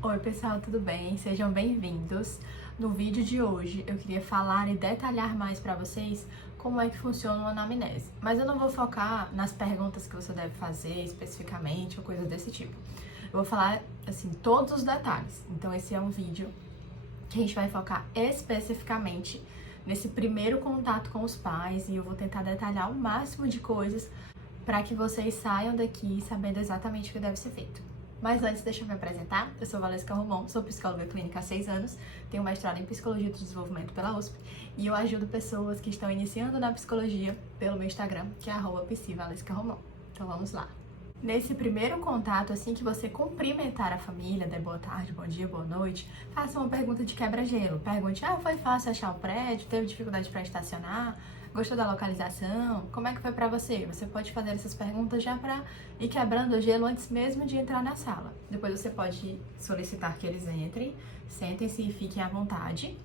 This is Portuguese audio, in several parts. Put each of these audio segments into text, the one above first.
Oi pessoal, tudo bem? Sejam bem-vindos. No vídeo de hoje eu queria falar e detalhar mais para vocês como é que funciona uma anamnese. Mas eu não vou focar nas perguntas que você deve fazer especificamente ou coisas desse tipo. Eu vou falar, assim, todos os detalhes. Então esse é um vídeo que a gente vai focar especificamente nesse primeiro contato com os pais e eu vou tentar detalhar o máximo de coisas para que vocês saiam daqui sabendo exatamente o que deve ser feito. Mas antes, deixa eu me apresentar. Eu sou Valesca Romão, sou psicóloga clínica há 6 anos, tenho mestrado em Psicologia do Desenvolvimento pela USP e eu ajudo pessoas que estão iniciando na psicologia pelo meu Instagram, que é @psivalescaromão. Então vamos lá. Nesse primeiro contato, assim que você cumprimentar a família, dê boa tarde, bom dia, boa noite, faça uma pergunta de quebra-gelo. Pergunte, foi fácil achar o prédio? Teve dificuldade para estacionar? Gostou da localização? Como é que foi para você? Você pode fazer essas perguntas já para ir quebrando o gelo antes mesmo de entrar na sala. Depois você pode solicitar que eles entrem, sentem-se e fiquem à vontade.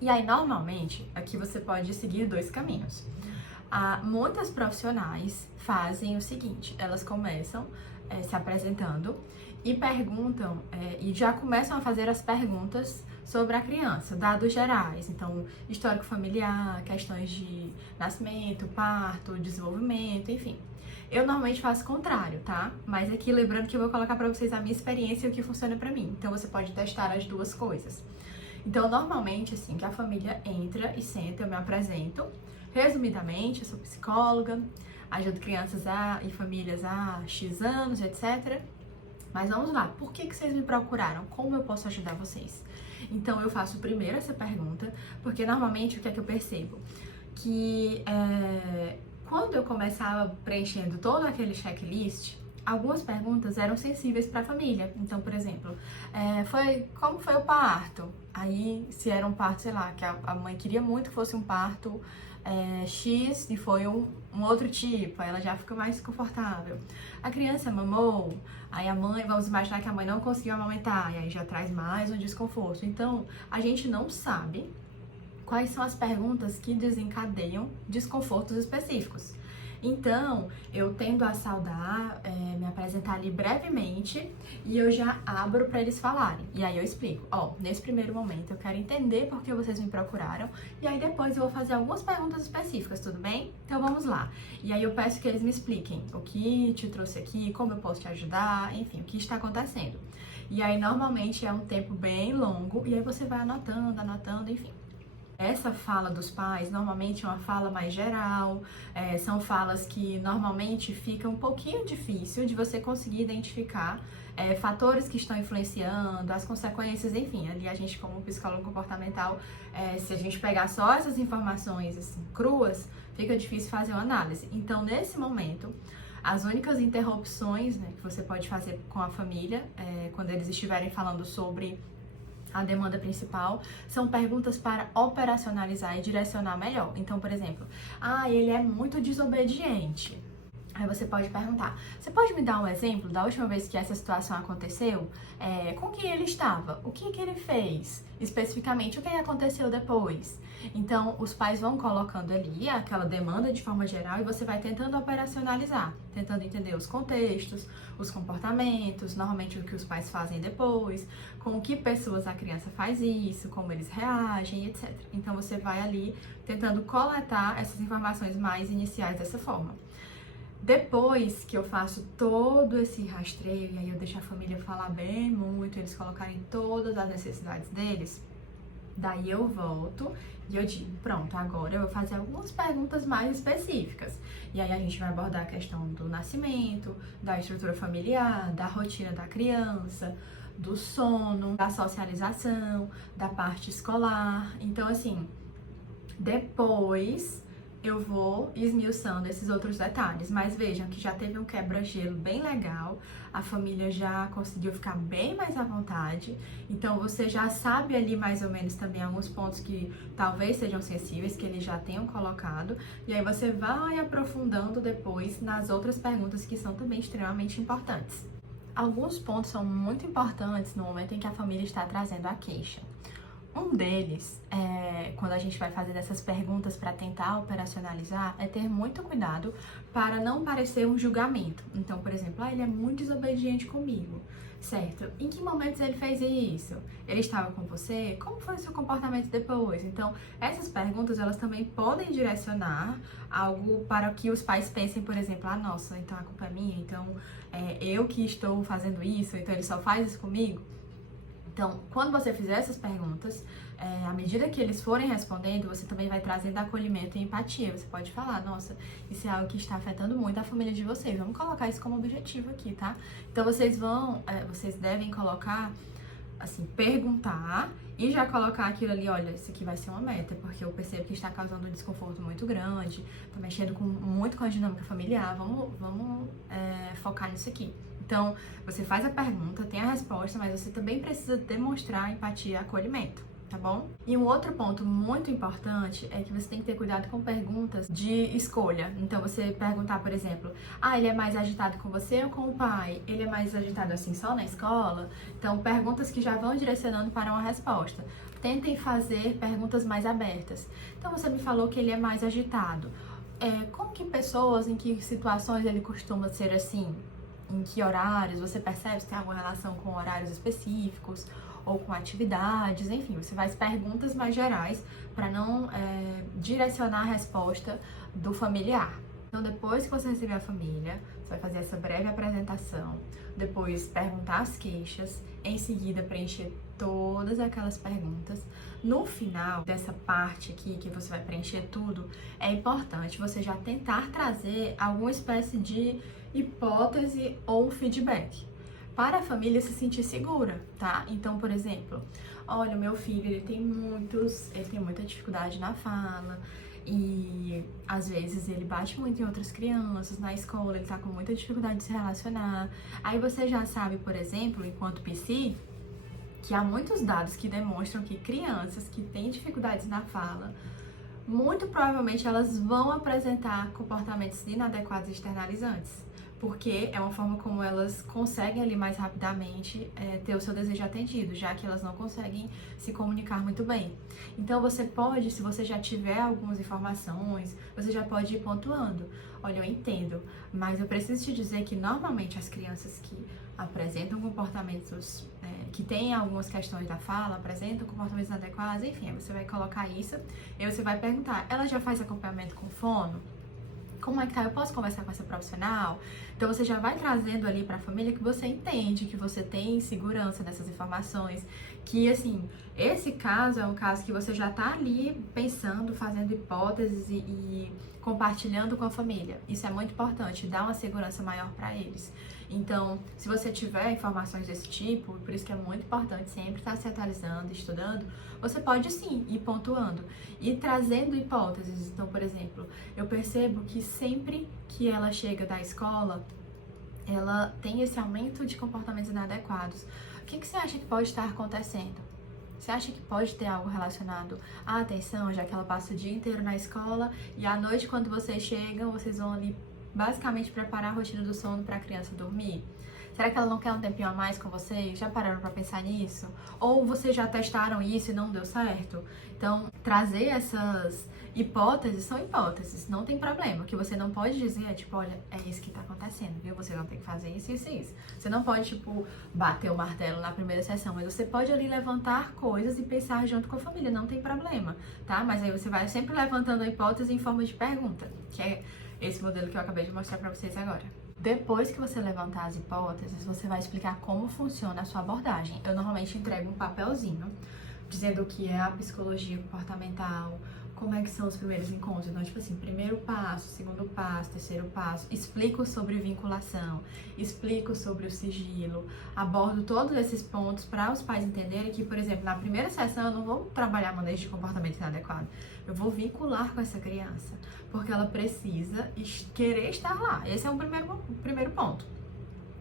E aí, normalmente, aqui você pode seguir 2 caminhos. Muitas profissionais fazem o seguinte, elas começam se apresentando e perguntam, e já começam a fazer as perguntas sobre a criança, dados gerais, então histórico familiar, questões de nascimento, parto, desenvolvimento, enfim. Eu normalmente faço o contrário, tá? Mas aqui lembrando que eu vou colocar pra vocês a minha experiência e o que funciona pra mim, então você pode testar as duas coisas. Então, normalmente, assim, que a família entra e senta, eu me apresento. Resumidamente, eu sou psicóloga, ajudo crianças e famílias há X anos, etc. Mas vamos lá, por que vocês me procuraram? Como eu posso ajudar vocês? Então, eu faço primeiro essa pergunta, porque normalmente o que é que eu percebo? Que quando eu começava preenchendo todo aquele checklist, algumas perguntas eram sensíveis para a família. Então, por exemplo, como foi o parto? Aí, se era um parto, sei lá, que a mãe queria muito que fosse um parto X e foi um outro tipo, aí ela já fica mais confortável. A criança mamou, aí a mãe, vamos imaginar que a mãe não conseguiu amamentar, e aí já traz mais um desconforto. Então, a gente não sabe quais são as perguntas que desencadeiam desconfortos específicos. Então, eu tendo a saudar, me apresentar ali brevemente e eu já abro para eles falarem. E aí eu explico, nesse primeiro momento eu quero entender por que vocês me procuraram e aí depois eu vou fazer algumas perguntas específicas, tudo bem? Então vamos lá. E aí eu peço que eles me expliquem o que te trouxe aqui, como eu posso te ajudar, enfim, o que está acontecendo. E aí normalmente é um tempo bem longo e aí você vai anotando, enfim. Essa fala dos pais normalmente é uma fala mais geral, são falas que normalmente fica um pouquinho difícil de você conseguir identificar fatores que estão influenciando, as consequências, enfim. Ali a gente, como psicólogo comportamental, se a gente pegar só essas informações assim, cruas, fica difícil fazer uma análise. Então, nesse momento, as únicas interrupções que você pode fazer com a família, quando eles estiverem falando sobre a demanda principal, são perguntas para operacionalizar e direcionar melhor. Então, por exemplo, ele é muito desobediente. Aí você pode perguntar, você pode me dar um exemplo da última vez que essa situação aconteceu? Com quem ele estava? O que ele fez? Especificamente, o que aconteceu depois? Então, os pais vão colocando ali aquela demanda de forma geral e você vai tentando operacionalizar, tentando entender os contextos, os comportamentos, normalmente o que os pais fazem depois, com que pessoas a criança faz isso, como eles reagem, etc. Então, você vai ali tentando coletar essas informações mais iniciais dessa forma. Depois que eu faço todo esse rastreio, e aí eu deixo a família falar bem muito, eles colocarem todas as necessidades deles, daí eu volto e eu digo, pronto, agora eu vou fazer algumas perguntas mais específicas. E aí a gente vai abordar a questão do nascimento, da estrutura familiar, da rotina da criança, do sono, da socialização, da parte escolar. Então, assim, depois eu vou esmiuçando esses outros detalhes, mas vejam que já teve um quebra-gelo bem legal, a família já conseguiu ficar bem mais à vontade, então você já sabe ali mais ou menos também alguns pontos que talvez sejam sensíveis, que eles já tenham colocado, e aí você vai aprofundando depois nas outras perguntas que são também extremamente importantes. Alguns pontos são muito importantes no momento em que a família está trazendo a queixa. Um deles, quando a gente vai fazer essas perguntas para tentar operacionalizar, é ter muito cuidado para não parecer um julgamento. Então, por exemplo, ele é muito desobediente comigo, certo? Em que momentos ele fez isso? Ele estava com você? Como foi o seu comportamento depois? Então, essas perguntas, elas também podem direcionar algo para que os pais pensem, por exemplo, nossa, então a culpa é minha, então eu que estou fazendo isso, então ele só faz isso comigo. Então, quando você fizer essas perguntas, à medida que eles forem respondendo, você também vai trazendo acolhimento e empatia. Você pode falar, nossa, isso é algo que está afetando muito a família de vocês. Vamos colocar isso como objetivo aqui, tá? Então, vocês devem colocar, assim, perguntar e já colocar aquilo ali, olha, isso aqui vai ser uma meta, porque eu percebo que está causando um desconforto muito grande, tá mexendo muito com a dinâmica familiar, vamos focar nisso aqui. Então, você faz a pergunta, tem a resposta, mas você também precisa demonstrar empatia e acolhimento, tá bom? E um outro ponto muito importante é que você tem que ter cuidado com perguntas de escolha. Então, você perguntar, por exemplo, ele é mais agitado com você ou com o pai? Ele é mais agitado assim só na escola? Então, perguntas que já vão direcionando para uma resposta. Tentem fazer perguntas mais abertas. Então, você me falou que ele é mais agitado. Como que pessoas, em que situações ele costuma ser assim? Em que horários? Você percebe se tem alguma relação com horários específicos ou com atividades? Enfim, você faz perguntas mais gerais para não direcionar a resposta do familiar. Então, depois que você receber a família, você vai fazer essa breve apresentação, depois perguntar as queixas, em seguida preencher todas aquelas perguntas. No final dessa parte aqui, que você vai preencher tudo, é importante você já tentar trazer alguma espécie de hipótese ou feedback para a família se sentir segura, tá? Então, por exemplo, olha, o meu filho, ele tem muita dificuldade na fala e às vezes ele bate muito em outras crianças, na escola ele tá com muita dificuldade de se relacionar. Aí você já sabe, por exemplo, enquanto psi, que há muitos dados que demonstram que crianças que têm dificuldades na fala, muito provavelmente elas vão apresentar comportamentos inadequados e externalizantes, porque é uma forma como elas conseguem ali mais rapidamente ter o seu desejo atendido, já que elas não conseguem se comunicar muito bem. Então você pode, se você já tiver algumas informações, você já pode ir pontuando. Olha, eu entendo, mas eu preciso te dizer que normalmente as crianças que apresentam comportamentos que têm algumas questões da fala, apresentam comportamentos inadequados, enfim, você vai colocar isso e você vai perguntar, ela já faz acompanhamento com fono? Como é que tá? Eu posso conversar com essa profissional? Então você já vai trazendo ali para a família que você entende, que você tem segurança nessas informações, que assim, esse caso é um caso que você já tá ali pensando, fazendo hipóteses e compartilhando com a família. Isso é muito importante, dá uma segurança maior para eles. Então, se você tiver informações desse tipo, por isso que é muito importante sempre estar se atualizando, estudando, você pode sim ir pontuando e trazendo hipóteses. Então, por exemplo, eu percebo que sempre que ela chega da escola, ela tem esse aumento de comportamentos inadequados. O que você acha que pode estar acontecendo? Você acha que pode ter algo relacionado à atenção, já que ela passa o dia inteiro na escola e à noite, quando vocês chegam, vocês vão ali basicamente preparar a rotina do sono para a criança dormir? Será que ela não quer um tempinho a mais com vocês? Já pararam para pensar nisso? Ou vocês já testaram isso e não deu certo? Então, trazer essas hipóteses são hipóteses, não tem problema. O que você não pode dizer é tipo, olha, é isso que tá acontecendo, viu? Você vai ter que fazer isso, isso e isso. Você não pode, tipo, bater o martelo na primeira sessão, mas você pode ali levantar coisas e pensar junto com a família, não tem problema, tá? Mas aí você vai sempre levantando a hipótese em forma de pergunta, que é esse modelo que eu acabei de mostrar pra vocês agora. Depois que você levantar as hipóteses, você vai explicar como funciona a sua abordagem. Eu normalmente entrego um papelzinho dizendo o que é a psicologia comportamental, como é que são os primeiros encontros. Então, tipo assim, primeiro passo, segundo passo, terceiro passo. Explico sobre vinculação, explico sobre o sigilo, abordo todos esses pontos para os pais entenderem que, por exemplo, na primeira sessão eu não vou trabalhar manejo de comportamento inadequado. Eu vou vincular com essa criança, porque ela precisa querer estar lá. Esse é o primeiro ponto,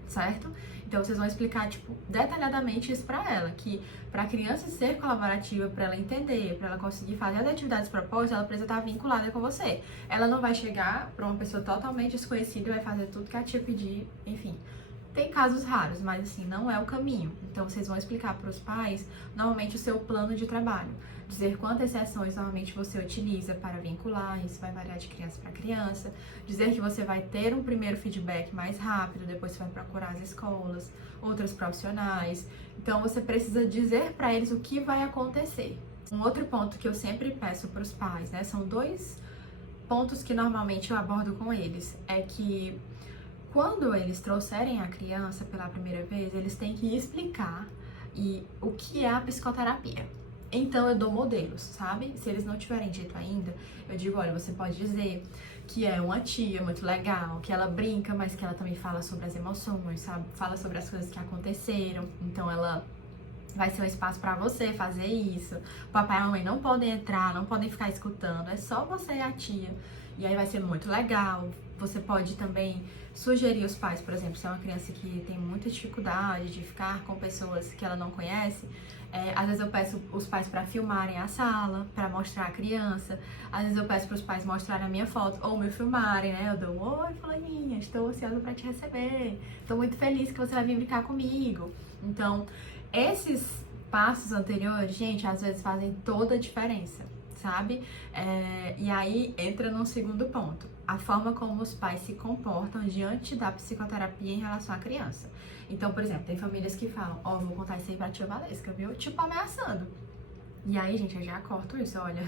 certo? Então, vocês vão explicar, tipo, detalhadamente isso pra ela, que pra criança ser colaborativa, pra ela entender, pra ela conseguir fazer as atividades propostas, ela precisa estar vinculada com você. Ela não vai chegar pra uma pessoa totalmente desconhecida e vai fazer tudo que a tia pedir, enfim. Tem casos raros, mas assim, não é o caminho. Então, vocês vão explicar para os pais, normalmente, o seu plano de trabalho. Dizer quantas sessões normalmente você utiliza para vincular, isso vai variar de criança para criança. Dizer que você vai ter um primeiro feedback mais rápido, depois você vai procurar as escolas, outros profissionais. Então, você precisa dizer para eles o que vai acontecer. Um outro ponto que eu sempre peço para os pais, né, são 2 pontos que normalmente eu abordo com eles, é que quando eles trouxerem a criança pela primeira vez, eles têm que explicar o que é a psicoterapia. Então eu dou modelos, sabe? Se eles não tiverem dito ainda, eu digo, olha, você pode dizer que é uma tia muito legal, que ela brinca, mas que ela também fala sobre as emoções, sabe? Fala sobre as coisas que aconteceram. Então ela vai ser um espaço para você fazer isso. O papai e a mamãe não podem entrar, não podem ficar escutando, é só você e a tia. E aí vai ser muito legal. Você pode também sugerir os pais, por exemplo, se é uma criança que tem muita dificuldade de ficar com pessoas que ela não conhece, às vezes eu peço os pais para filmarem a sala, para mostrar a criança. Às vezes eu peço para os pais mostrarem a minha foto ou me filmarem, né? Eu dou, oi, fulaninha, estou ansiosa para te receber. Estou muito feliz que você vai vir brincar comigo. Então, esses passos anteriores, gente, às vezes fazem toda a diferença, sabe? E aí entra num segundo ponto, a forma como os pais se comportam diante da psicoterapia em relação à criança. Então, por exemplo, tem famílias que falam, vou contar isso aí pra tia Valesca, viu? Tipo, ameaçando. E aí, gente, eu já corto isso, olha,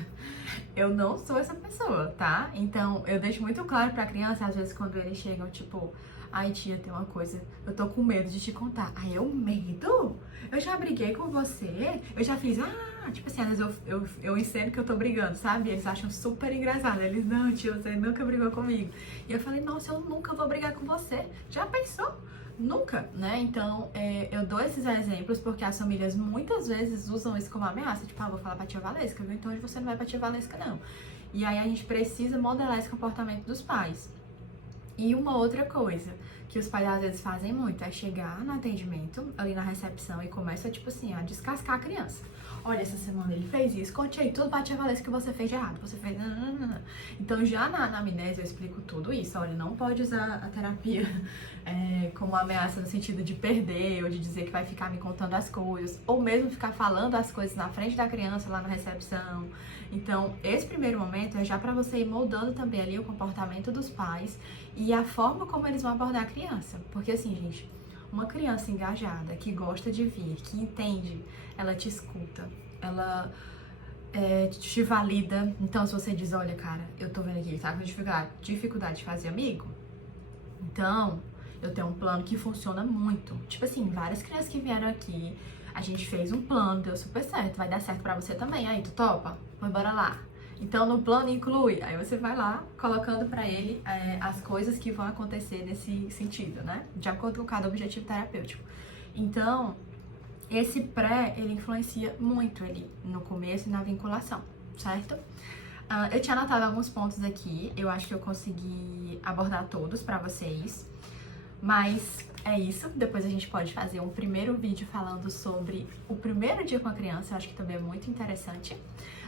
eu não sou essa pessoa, tá? Então, eu deixo muito claro pra criança, às vezes, quando eles chegam, tipo, ai, tia, tem uma coisa, eu tô com medo de te contar. Ai, eu medo? Eu já briguei com você? Eu já fiz, tipo assim, às vezes eu enceno que eu tô brigando, sabe? Eles acham super engraçado. Eles, não, tia, você nunca brigou comigo. E eu falei, nossa, eu nunca vou brigar com você. Já pensou? Nunca, né? Então, eu dou esses exemplos porque as famílias muitas vezes usam isso como ameaça. Tipo, vou falar pra tia Valesca, viu? Então hoje você não vai pra tia Valesca, não. E aí a gente precisa modelar esse comportamento dos pais. E uma outra coisa que os pais às vezes fazem muito é chegar no atendimento, ali na recepção, e começa, tipo assim, a descascar a criança. Olha, essa semana ele fez isso, conte aí tudo pra tia Valesca que você fez de errado, você fez... Não. Então, já na anamnese eu explico tudo isso. Olha, não pode usar a terapia como ameaça no sentido de perder, ou de dizer que vai ficar me contando as coisas, ou mesmo ficar falando as coisas na frente da criança lá na recepção. Então, esse primeiro momento é já pra você ir moldando também ali o comportamento dos pais e a forma como eles vão abordar a criança. Porque assim, gente, uma criança engajada, que gosta de vir, que entende, ela te escuta, ela te valida. Então, se você diz, olha, cara, eu tô vendo aqui que tá com dificuldade de fazer amigo, então, eu tenho um plano que funciona muito. Tipo assim, várias crianças que vieram aqui, a gente fez um plano, deu super certo, vai dar certo pra você também. Aí, tu topa? Vai, bora lá. Então, no plano inclui, aí você vai lá colocando pra ele as coisas que vão acontecer nesse sentido, né? De acordo com cada objetivo terapêutico. Então, esse pré, ele influencia muito ali no começo e na vinculação, certo? Eu tinha anotado alguns pontos aqui, eu acho que eu consegui abordar todos pra vocês. Mas é isso, depois a gente pode fazer um primeiro vídeo falando sobre o primeiro dia com a criança, eu acho que também é muito interessante.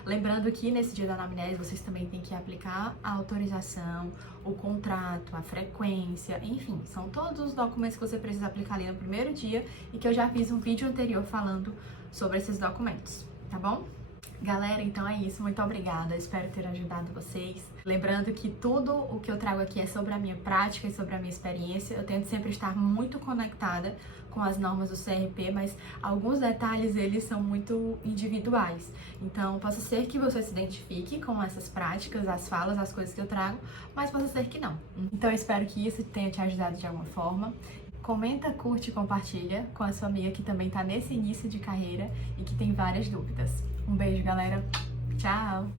Lembrando que nesse dia da anamnese vocês também têm que aplicar a autorização, o contrato, a frequência, enfim, são todos os documentos que você precisa aplicar ali no primeiro dia e que eu já fiz um vídeo anterior falando sobre esses documentos, tá bom? Galera, então é isso, muito obrigada, espero ter ajudado vocês. Lembrando que tudo o que eu trago aqui é sobre a minha prática e sobre a minha experiência. Eu tento sempre estar muito conectada com as normas do CRP, mas alguns detalhes eles são muito individuais. Então, pode ser que você se identifique com essas práticas, as falas, as coisas que eu trago, mas pode ser que não. Então, eu espero que isso tenha te ajudado de alguma forma. Comenta, curte e compartilha com a sua amiga que também está nesse início de carreira e que tem várias dúvidas. Um beijo, galera. Tchau!